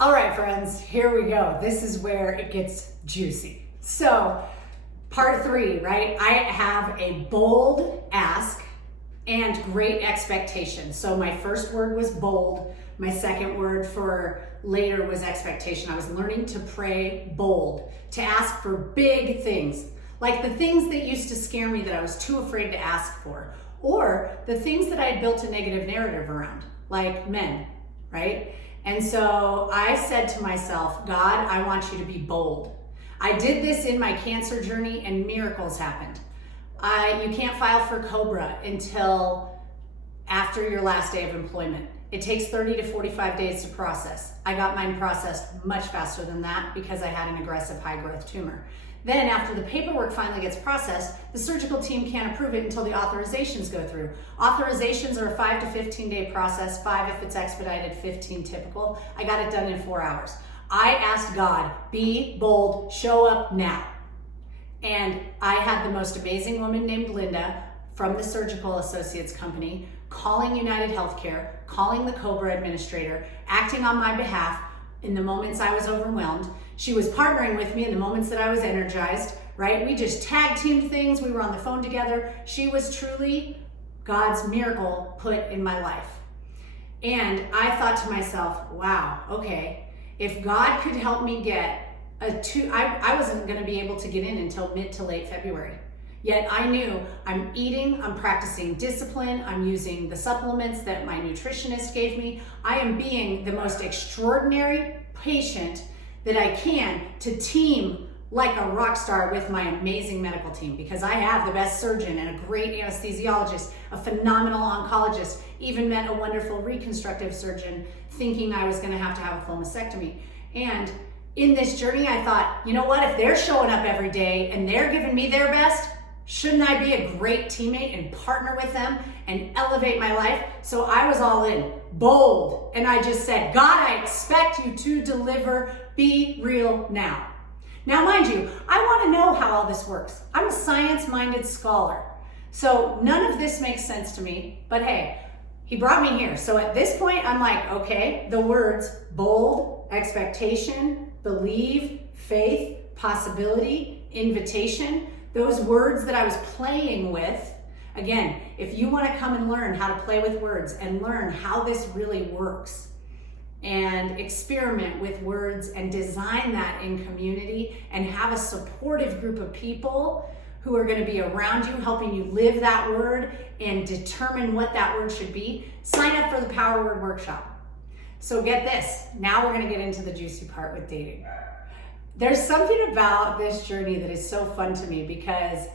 All right, friends, here we go. This is where it gets juicy. So, part 3, right? I have a bold ask and great expectation. So my first word was bold. My second word for later was expectation. I was learning to pray bold, to ask for big things, like the things that used to scare me that I was too afraid to ask for, or the things that I had built a negative narrative around, like men, right? And so I said to myself, God, I want you to be bold. I did this in my cancer journey and miracles happened. You can't file for COBRA until after your last day of employment. It takes 30 to 45 days to process. I got mine processed much faster than that because I had an aggressive high growth tumor. Then after the paperwork finally gets processed, the surgical team can't approve it until the authorizations go through. Authorizations are a 5 to 15 day process, 5 if it's expedited, 15 typical. I got it done in 4 hours. I asked God, be bold, show up now. And I had the most amazing woman named Linda from the Surgical Associates Company calling United Healthcare, calling the COBRA administrator, acting on my behalf in the moments I was overwhelmed. She was partnering with me in the moments that I was energized, right? We just tag teamed things. We were on the phone together. She was truly God's miracle put in my life. And I thought to myself, wow, okay, if God could help me get I wasn't going to be able to get in until mid to late February. Yet I knew I'm eating, I'm practicing discipline, I'm using the supplements that my nutritionist gave me. I am being the most extraordinary patient that I can to team like a rock star with my amazing medical team, because I have the best surgeon and a great anesthesiologist, a phenomenal oncologist, even met a wonderful reconstructive surgeon thinking I was going to have a full mastectomy. And in this journey, I thought, you know what, if they're showing up every day and they're giving me their best, shouldn't I be a great teammate and partner with them and elevate my life? So I was all in, bold. And I just said, God, I expect you to deliver, be real now. Now, mind you, I want to know how all this works. I'm a science-minded scholar. So none of this makes sense to me, but hey, he brought me here. So at this point, I'm like, okay, the words bold, expectation, believe, faith, possibility, invitation, those words that I was playing with. Again, if you want to come and learn how to play with words and learn how this really works and experiment with words and design that in community and have a supportive group of people who are going to be around you, helping you live that word and determine what that word should be, sign up for the Power Word Workshop. So get this, now we're going to get into the juicy part with dating. There's something about this journey that is so fun to me because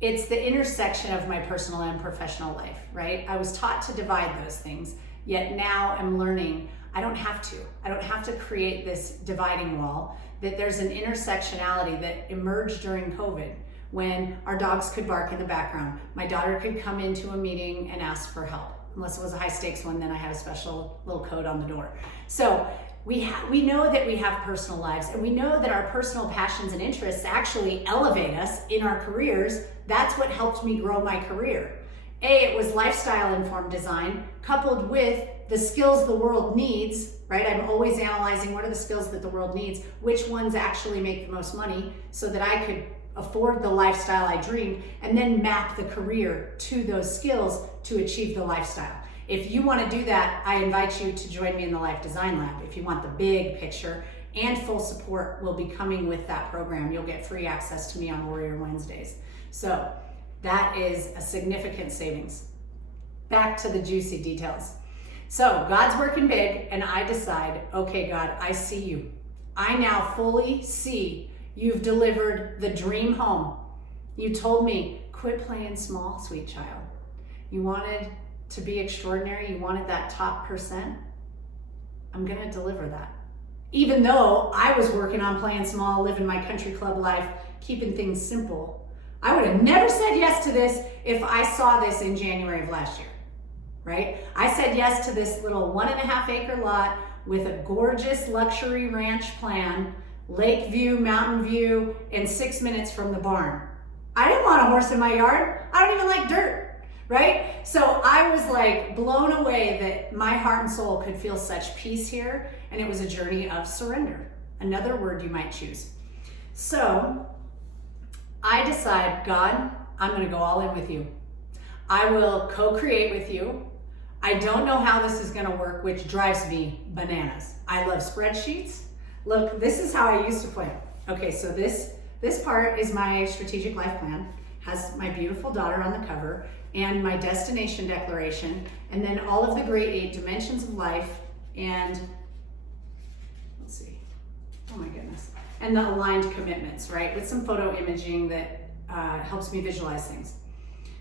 it's the intersection of my personal and professional life, right? I was taught to divide those things, yet now I'm learning I don't have to. I don't have to create this dividing wall, that there's an intersectionality that emerged during COVID when our dogs could bark in the background. My daughter could come into a meeting and ask for help. Unless it was a high stakes one, then I had a special little code on the door. So we know that we have personal lives, and we know that our personal passions and interests actually elevate us in our careers. That's what helped me grow my career. It was lifestyle informed design coupled with the skills the world needs, right? I'm always analyzing what are the skills that the world needs, which ones actually make the most money so that I could afford the lifestyle I dreamed, and then map the career to those skills to achieve the lifestyle. If you want to do that, I invite you to join me in the Life Design Lab. If you want the big picture, and full support will be coming with that program. You'll get free access to me on Warrior Wednesdays. So that is a significant savings. Back to the juicy details. So God's working big, and I decide, okay, God, I see you. I now fully see you've delivered the dream home. You told me, quit playing small, sweet child. You wanted to be extraordinary. You wanted that top percent. I'm going to deliver that. Even though I was working on playing small, living my country club life, keeping things simple, I would have never said yes to this if I saw this in January of last year, right? I said yes to this little 1.5 acre lot with a gorgeous luxury ranch plan, lake view, mountain view, and 6 minutes from the barn. I didn't want a horse in my yard. I don't even like dirt, right? So I was like blown away that my heart and soul could feel such peace here, and it was a journey of surrender, another word you might choose. So I decide, God, I'm gonna go all in with you. I will co-create with you. I don't know how this is gonna work, which drives me bananas. I love spreadsheets. Look, this is how I used to plan. Okay, so this part is my strategic life plan, has my beautiful daughter on the cover, and my destination declaration, and then all of the great 8 dimensions of life, and let's see, oh my goodness, and the aligned commitments, right? With some photo imaging that helps me visualize things.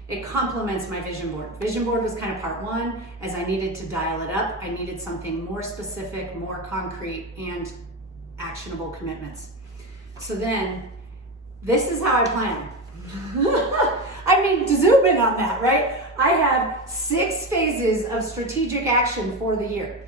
It complements my vision board. Vision board was kind of part 1. As I needed to dial it up, I needed something more specific, more concrete, and actionable commitments. So then, this is how I plan. I mean, to zoom in on that, right? I have 6 phases of strategic action for the year.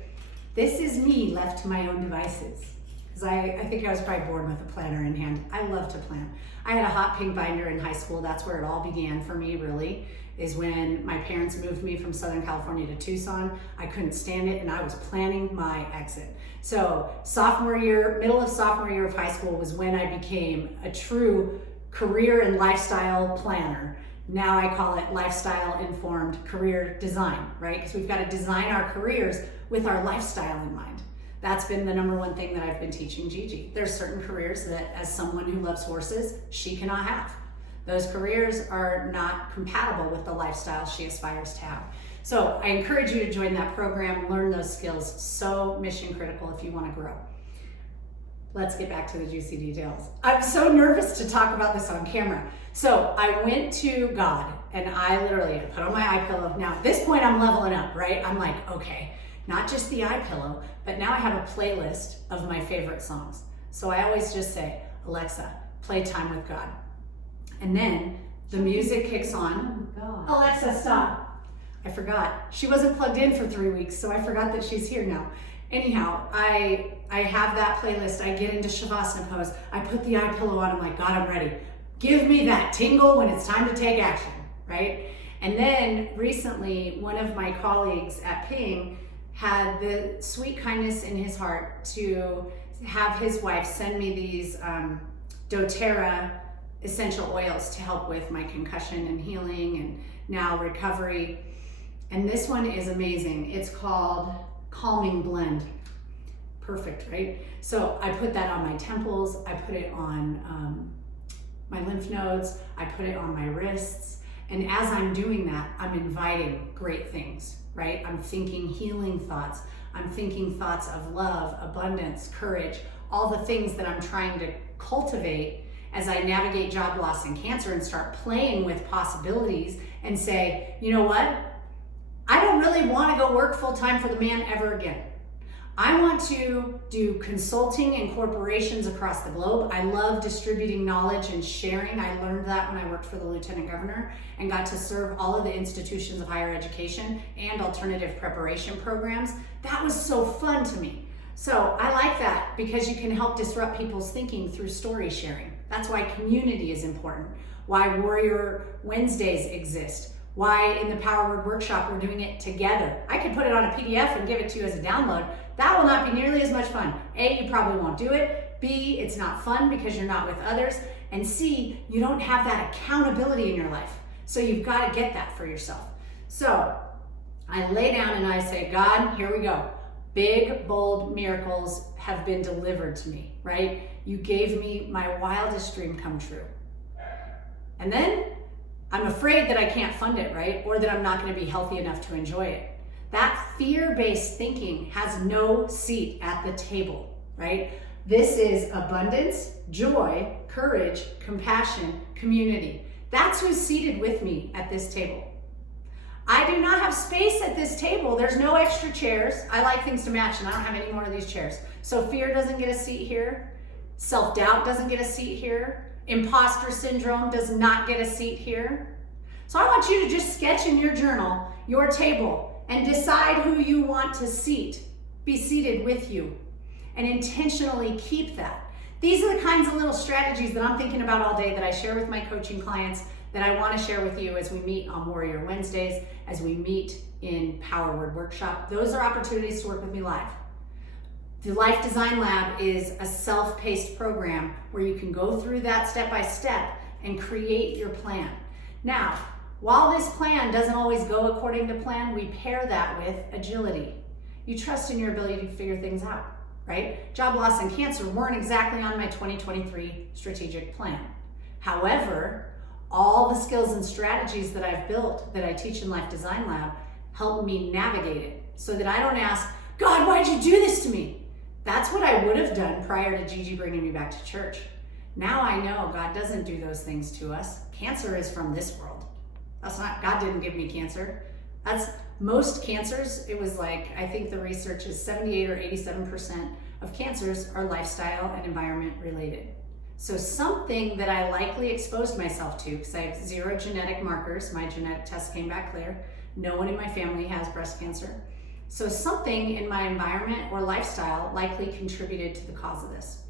This is me left to my own devices. Because I think I was probably born with a planner in hand. I love to plan. I had a hot pink binder in high school. That's where it all began for me, really, is when my parents moved me from Southern California to Tucson. I couldn't stand it, and I was planning my exit. So sophomore year, middle of sophomore year of high school was when I became a true career and lifestyle planner. Now I call it lifestyle informed career design, right? Because we've got to design our careers with our lifestyle in mind. That's been the number 1 thing that I've been teaching Gigi. There's certain careers that, as someone who loves horses, she cannot have. Those careers are not compatible with the lifestyle she aspires to have. So I encourage you to join that program, learn those skills. So mission critical if you want to grow. Let's get back to the juicy details. I'm so nervous to talk about this on camera. So I went to God, and I literally put on my eye pillow. Now at this point I'm leveling up, right? I'm like, okay, not just the eye pillow, but now I have a playlist of my favorite songs. So I always just say, Alexa, play Time with God. And then the music kicks on. Alexa, stop. I forgot. She wasn't plugged in for 3 weeks, so I forgot that she's here now. Anyhow, I have that playlist. I get into Shavasana pose. I put the eye pillow on. I'm like, God, I'm ready. Give me that tingle when it's time to take action, right? And then recently, one of my colleagues at Ping had the sweet kindness in his heart to have his wife send me these doTERRA essential oils to help with my concussion and healing and now recovery. And this one is amazing. It's called Calming Blend. Perfect, right? So I put that on my temples, I put it on my lymph nodes, I put it on my wrists. And as I'm doing that, I'm inviting great things, right? I'm thinking healing thoughts. I'm thinking thoughts of love, abundance, courage, all the things that I'm trying to cultivate as I navigate job loss and cancer and start playing with possibilities and say, you know what? I don't really want to go work full time for the man ever again. I want to do consulting in corporations across the globe. I love distributing knowledge and sharing. I learned that when I worked for the Lieutenant Governor and got to serve all of the institutions of higher education and alternative preparation programs. That was so fun to me. So I like that because you can help disrupt people's thinking through story sharing. That's why community is important, why Warrior Wednesdays exist, why in the Power Word Workshop we're doing it together. I could put it on a PDF and give it to you as a download. That will not be nearly as much fun. A, you probably won't do it. B, it's not fun because you're not with others. And C, you don't have that accountability in your life. So you've got to get that for yourself. So I lay down and I say, God, here we go. Big, bold miracles have been delivered to me, right? You gave me my wildest dream come true. And then I'm afraid that I can't fund it, right? Or that I'm not going to be healthy enough to enjoy it. That fear-based thinking has no seat at the table, right? This is abundance, joy, courage, compassion, community. That's who's seated with me at this table. I do not have space at this table. There's no extra chairs. I like things to match, and I don't have any more of these chairs. So fear doesn't get a seat here. Self-doubt doesn't get a seat here. Imposter syndrome does not get a seat here. So I want you to just sketch in your journal your table and decide who you want to be seated with you, and intentionally keep that. These are the kinds of little strategies that I'm thinking about all day that I share with my coaching clients, that I want to share with you as we meet on Warrior Wednesdays, as we meet in Power Word Workshop. Those are opportunities to work with me live. The Life Design Lab is a self-paced program where you can go through that step by step and create your plan. Now, while this plan doesn't always go according to plan, we pair that with agility. You trust in your ability to figure things out, right? Job loss and cancer weren't exactly on my 2023 strategic plan. However, all the skills and strategies that I've built that I teach in Life Design Lab help me navigate it so that I don't ask, God, why'd you do this to me? That's what I would have done prior to Gigi bringing me back to church. Now I know God doesn't do those things to us. Cancer is from this world. That's not, God didn't give me cancer. That's most cancers. It was like, I think the research is 78 or 87% of cancers are lifestyle and environment related. So something that I likely exposed myself to, because I have 0 genetic markers, my genetic test came back clear. No one in my family has breast cancer. So something in my environment or lifestyle likely contributed to the cause of this.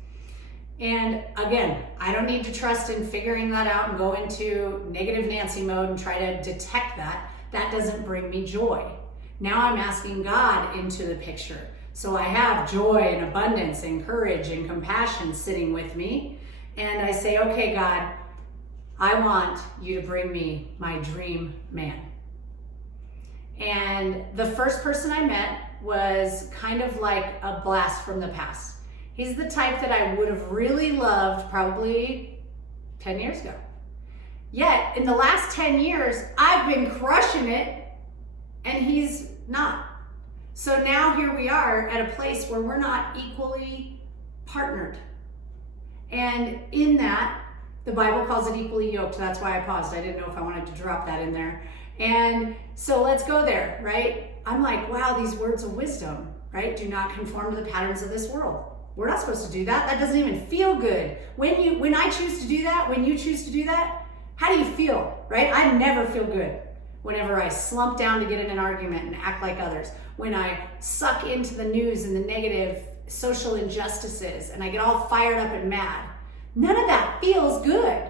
And again, I don't need to trust in figuring that out and go into negative Nancy mode and try to detect that. That doesn't bring me joy. Now I'm asking God into the picture. So I have joy and abundance and courage and compassion sitting with me. And I say, okay, God, I want you to bring me my dream man. And the first person I met was kind of like a blast from the past. He's the type that I would have really loved probably 10 years ago. Yet in the last 10 years, I've been crushing it and he's not. So now here we are at a place where we're not equally partnered. And in that, the Bible calls it equally yoked. That's why I paused. I didn't know if I wanted to drop that in there. And so let's go there, right? I'm like, wow, these words of wisdom, right? Do not conform to the patterns of this world. We're not supposed to do that. That doesn't even feel good. When I choose to do that, when you choose to do that, how do you feel, right? I never feel good whenever I slump down to get in an argument and act like others. When I suck into the news and the negative social injustices and I get all fired up and mad. None of that feels good.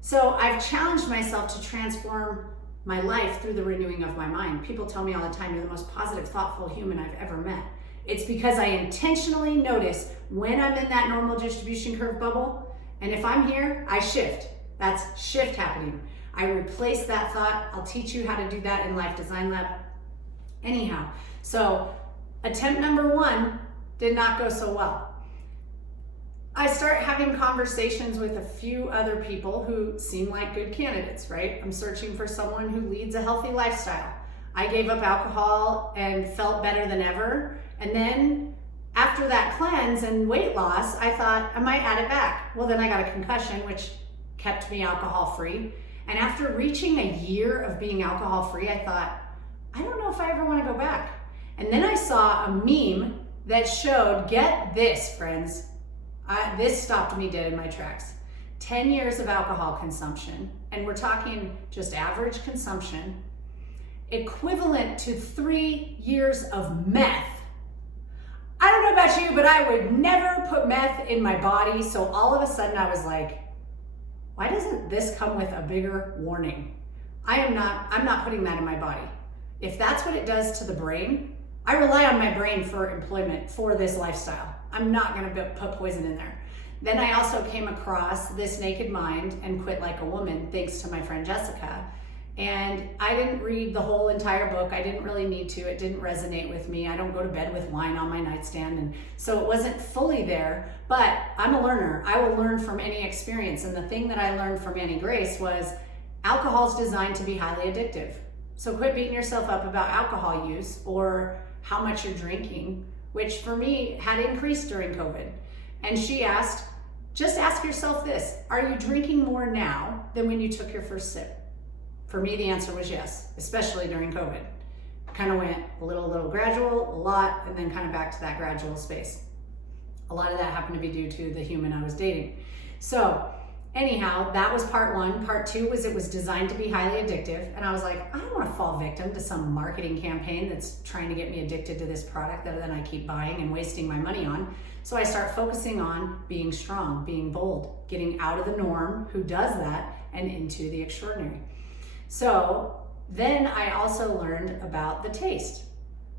So I've challenged myself to transform my life through the renewing of my mind. People tell me all the time, you're the most positive, thoughtful human I've ever met. It's because I intentionally notice when I'm in that normal distribution curve bubble, and if I'm here, I shift. That's shift happening. I replace that thought. I'll teach you how to do that in Life Design Lab. Anyhow, so attempt number 1 did not go so well. I start having conversations with a few other people who seem like good candidates, right? I'm searching for someone who leads a healthy lifestyle. I gave up alcohol and felt better than ever. And then after that cleanse and weight loss, I thought I might add it back. Well, then I got a concussion, which kept me alcohol free. And after reaching a year of being alcohol free, I thought, I don't know if I ever want to go back. And then I saw a meme that showed, get this, friends. This stopped me dead in my tracks. 10 years of alcohol consumption, and we're talking just average consumption, equivalent to 3 years of meth. I don't know about you, but I would never put meth in my body. So all of a sudden I was like, why doesn't this come with a bigger warning? I'm not putting that in my body. If that's what it does to the brain, I rely on my brain for employment for this lifestyle. I'm not going to put poison in there. Then I also came across This Naked Mind and Quit Like a Woman, thanks to my friend Jessica. And I didn't read the whole entire book. I didn't really need to. It didn't resonate with me. I don't go to bed with wine on my nightstand. And so it wasn't fully there, but I'm a learner. I will learn from any experience. And the thing that I learned from Annie Grace was alcohol is designed to be highly addictive. So quit beating yourself up about alcohol use or how much you're drinking, which for me had increased during COVID. And she asked, just ask yourself this, are you drinking more now than when you took your first sip? For me, the answer was yes, especially during COVID. Kind of went a little gradual, a lot, and then kind of back to that gradual space. A lot of that happened to be due to the human I was dating. So anyhow, that was part 1. Part 2 was it was designed to be highly addictive. And I was like, I don't want to fall victim to some marketing campaign that's trying to get me addicted to this product that then I keep buying and wasting my money on. So I start focusing on being strong, being bold, getting out of the norm, who does that, and into the extraordinary. So then I also learned about the taste.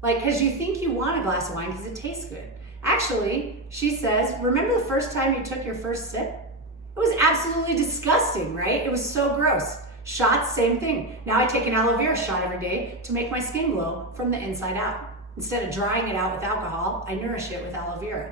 Like, because you think you want a glass of wine because it tastes good. Actually, she says, remember the first time you took your first sip? It was absolutely disgusting, right? It was so gross. Shots, same thing. Now I take an aloe vera shot every day to make my skin glow from the inside out. Instead of drying it out with alcohol, I nourish it with aloe vera.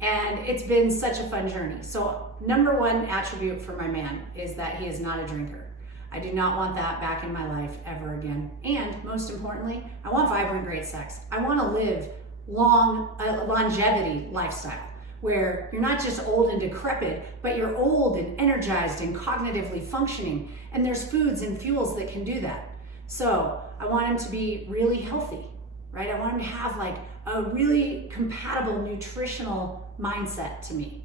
And it's been such a fun journey. So number one attribute for my man is that he is not a drinker. I do not want that back in my life ever again. And most importantly, I want vibrant, great sex. I want to live a longevity lifestyle where you're not just old and decrepit, but you're old and energized and cognitively functioning. And there's foods and fuels that can do that. So I want him to be really healthy, right? I want him to have like a really compatible nutritional mindset to me.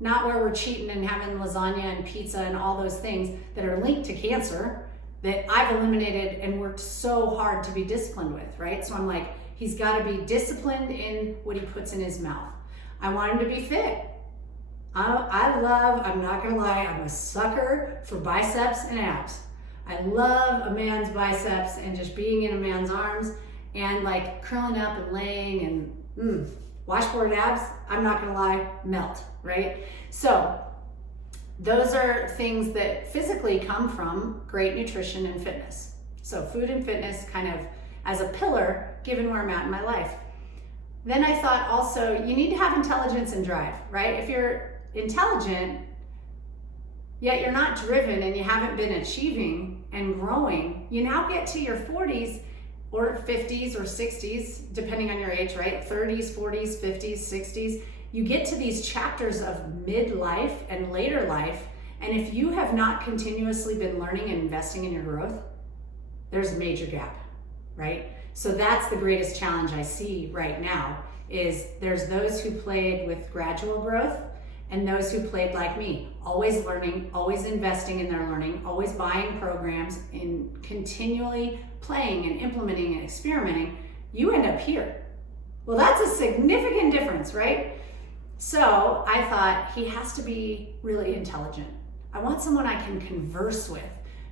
Not where we're cheating and having lasagna and pizza and all those things that are linked to cancer that I've eliminated and worked so hard to be disciplined with, right? So I'm like, he's got to be disciplined in what he puts in his mouth. I want him to be fit. I'm not gonna lie, I'm a sucker for biceps and abs. I love a man's biceps and just being in a man's arms and like curling up and laying and washboard abs, I'm not gonna lie, melt, right? So those are things that physically come from great nutrition and fitness. So food and fitness kind of as a pillar, given where I'm at in my life. Then I thought also, you need to have intelligence and drive, right? If you're intelligent, yet you're not driven and you haven't been achieving and growing, you now get to your 40s or 50s or 60s, depending on your age, right? 30s, 40s, 50s, 60s. You get to these chapters of midlife and later life, and if you have not continuously been learning and investing in your growth, there's a major gap, right? So that's the greatest challenge I see right now is there's those who played with gradual growth and those who played like me, always learning, always investing in their learning, always buying programs and continually playing and implementing and experimenting. You end up here. Well, that's a significant difference, right? So I thought he has to be really intelligent. I want someone I can converse with,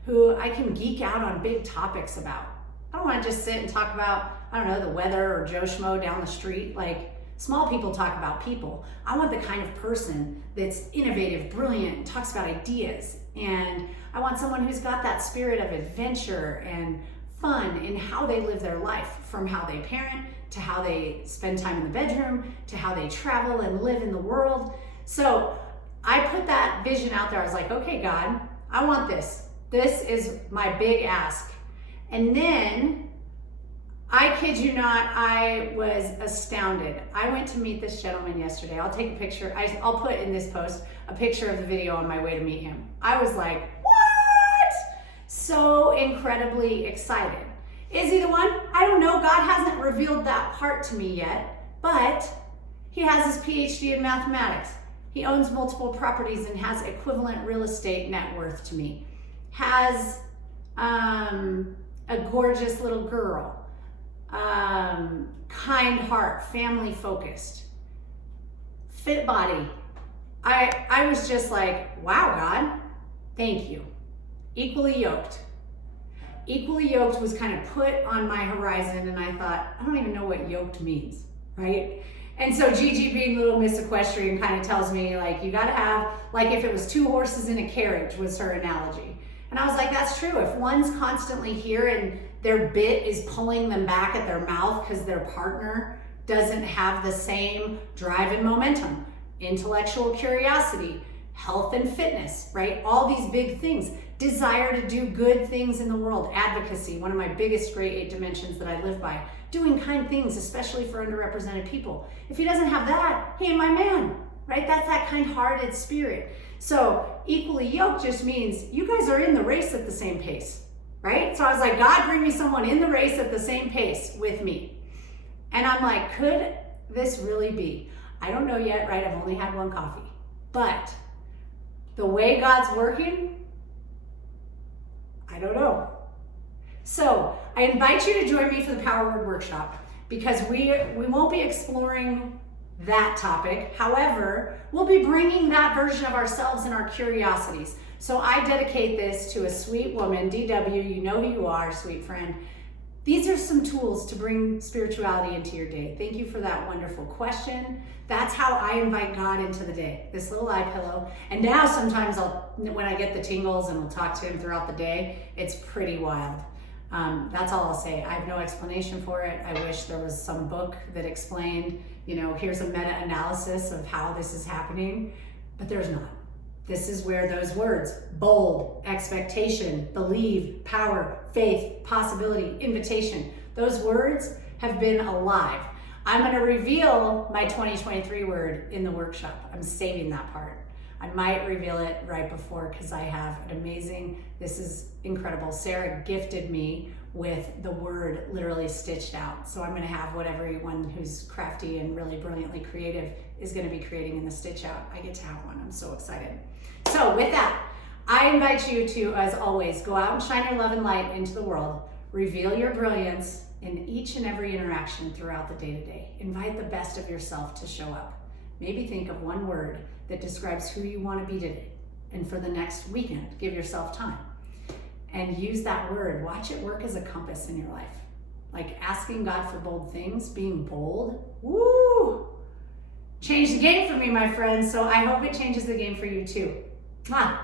who I can geek out on big topics about. I don't want to just sit and talk about, I don't know, the weather or Joe Schmo down the street. Like, small people talk about people. I want the kind of person that's innovative, brilliant, talks about ideas. And I want someone who's got that spirit of adventure and fun in how they live their life, from how they parent to how they spend time in the bedroom to how they travel and live in the world. So I put that vision out there. I was like, okay, God, I want this. This is my big ask. And then, I kid you not, I was astounded. I went to meet this gentleman yesterday. I'll take a picture. I'll put in this post a picture of the video on my way to meet him. I was like, what? So incredibly excited. Is he the one? I don't know. God hasn't revealed that part to me yet, but he has his PhD in mathematics. He owns multiple properties and has equivalent real estate net worth to me. Has a gorgeous little girl, kind heart, family focused, fit body. I was just like, wow, God, thank you. Equally yoked. Equally yoked was kind of put on my horizon, and I thought, I don't even know what yoked means, right? And so Gigi, being little Miss Equestrian, kind of tells me, like, you gotta have, like, if it was 2 horses in a carriage was her analogy. And I was like, that's true. If one's constantly here and their bit is pulling them back at their mouth because their partner doesn't have the same drive and momentum, intellectual curiosity, health and fitness, right? All these big things. Desire to do good things in the world. Advocacy, one of my biggest great 8 dimensions that I live by. Doing kind things, especially for underrepresented people. If he doesn't have that, he ain't my man, right? That's that kind-hearted spirit. So equally yoked just means you guys are in the race at the same pace, right? So I was like, God, bring me someone in the race at the same pace with me. And I'm like, could this really be? I don't know yet, right? I've only had 1 coffee. But the way God's working, I don't know. So I invite you to join me for the Power Word Workshop, because we won't be exploring that topic. However, we'll be bringing that version of ourselves and our curiosities. So I dedicate this to a sweet woman, DW, you know who you are, sweet friend. These are some tools to bring spirituality into your day. Thank you for that wonderful question. That's how I invite God into the day, this little eye pillow. And now sometimes when I get the tingles and we'll talk to him throughout the day, it's pretty wild. That's all I'll say. I have no explanation for it. I wish there was some book that explained, here's a meta-analysis of how this is happening, but there's not. This is where those words, bold, expectation, believe, power, faith, possibility, invitation, those words have been alive. I'm going to reveal my 2023 word in the workshop. I'm saving that part. I might reveal it right before because I have an amazing, this is incredible. Sarah gifted me with the word literally stitched out. So I'm going to have what everyone who's crafty and really brilliantly creative is going to be creating in the stitch out. I get to have one. I'm so excited. So with that, I invite you to, as always, go out and shine your love and light into the world. Reveal your brilliance in each and every interaction throughout the day-to-day. Invite the best of yourself to show up. Maybe think of one word that describes who you want to be today. And for the next weekend, give yourself time. And use that word. Watch it work as a compass in your life. Like asking God for bold things, being bold. Woo! Changed the game for me, my friends. So I hope it changes the game for you too. Mwah.